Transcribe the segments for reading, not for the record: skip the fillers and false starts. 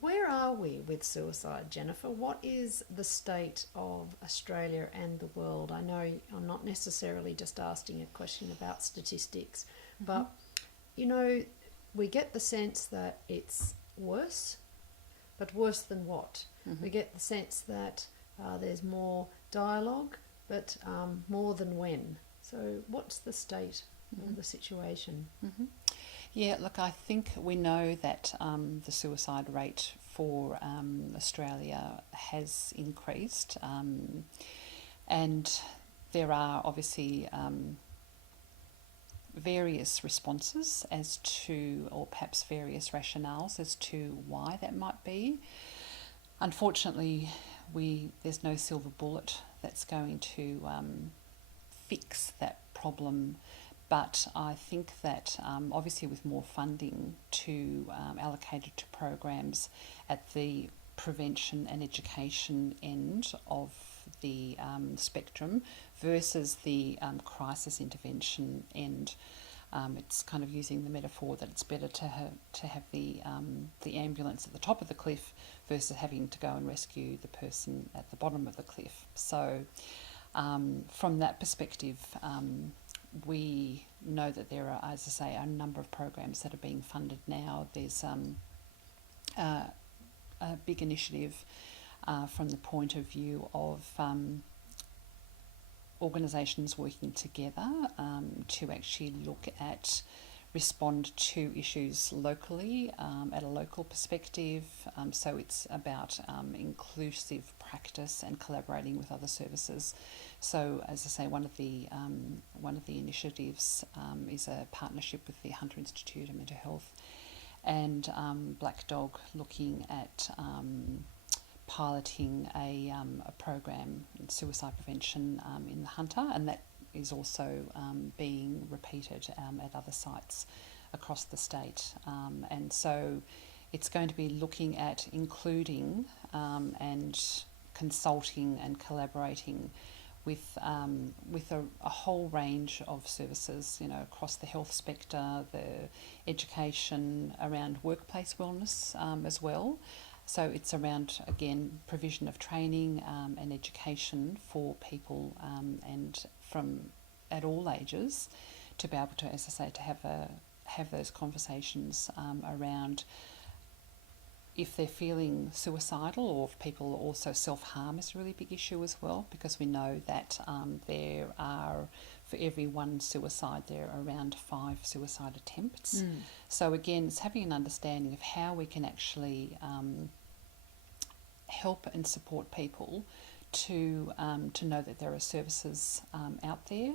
Where are we with suicide, Jenyfer? What is the state of Australia and the world? I know I'm not necessarily just asking a question about statistics, but you know, we get the sense that it's worse, but worse than what? We get the sense that there's more dialogue, but more than when. So what's the state of the situation? Yeah, look, I think we know that the suicide rate for Australia has increased, and there are obviously various responses as to, or perhaps various rationales as to why that might be. Unfortunately, there's no silver bullet that's going to fix that problem. But I think that obviously with more funding allocated to programs at the prevention and education end of the spectrum versus the crisis intervention end, it's kind of using the metaphor that it's better to have the ambulance at the top of the cliff versus having to go and rescue the person at the bottom of the cliff. So from that perspective, we know that there are, as I say, a number of programs that are being funded now. There's a big initiative from the point of view of organisations working together to actually look at respond to issues locally at a local perspective. So it's about inclusive practice and collaborating with other services. So, as I say, one of the initiatives is a partnership with the Hunter Institute of Mental Health and Black Dog, looking at piloting a program in suicide prevention in the Hunter, and that is also being repeated at other sites across the state. And so it's going to be looking at including and consulting and collaborating with a whole range of services, you know, across the health spectre, the education around workplace wellness as well. So it's around, again, provision of training and education for people and from at all ages to be able to, as I say, to have those conversations around if they're feeling suicidal, or if people also self-harm is a really big issue as well, because we know that there are, for every one suicide, there are around 5 suicide attempts. So again, it's having an understanding of how we can actually help and support people to know that there are services out there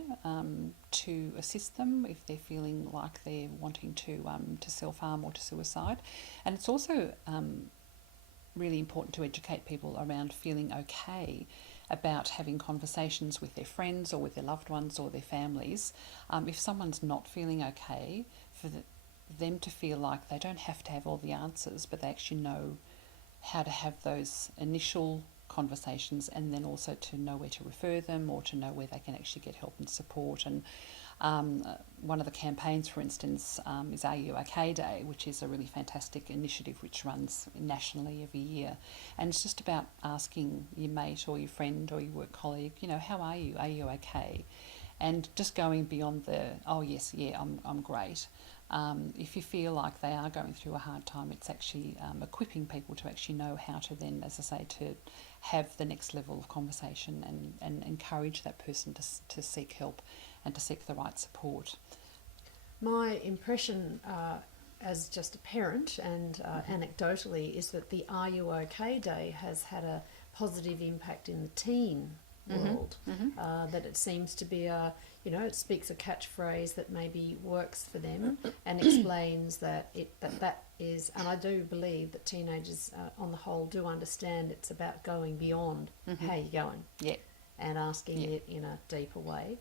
to assist them if they're feeling like they're wanting to self-harm or to suicide. And it's also really important to educate people around feeling okay about having conversations with their friends or with their loved ones or their families. If someone's not feeling okay, for them to feel like they don't have to have all the answers, but they actually know how to have those initial conversations, and then also to know where to refer them or to know where they can actually get help and support. And one of the campaigns, for instance, is Are You OK Day, which is a really fantastic initiative which runs nationally every year. And it's just about asking your mate or your friend or your work colleague, you know, how are you? Are you okay? And just going beyond the, oh yes, yeah, I'm great. If you feel like they are going through a hard time, it's actually equipping people to actually know how to then, as I say, to have the next level of conversation and encourage that person to seek help and to seek the right support. My impression as just a parent and anecdotally is that the Are You OK Day has had a positive impact in the teen world. That it seems to be it speaks a catchphrase that maybe works for them and explains that that is, and I do believe that teenagers on the whole do understand it's about going beyond how you going, and asking it in a deeper way.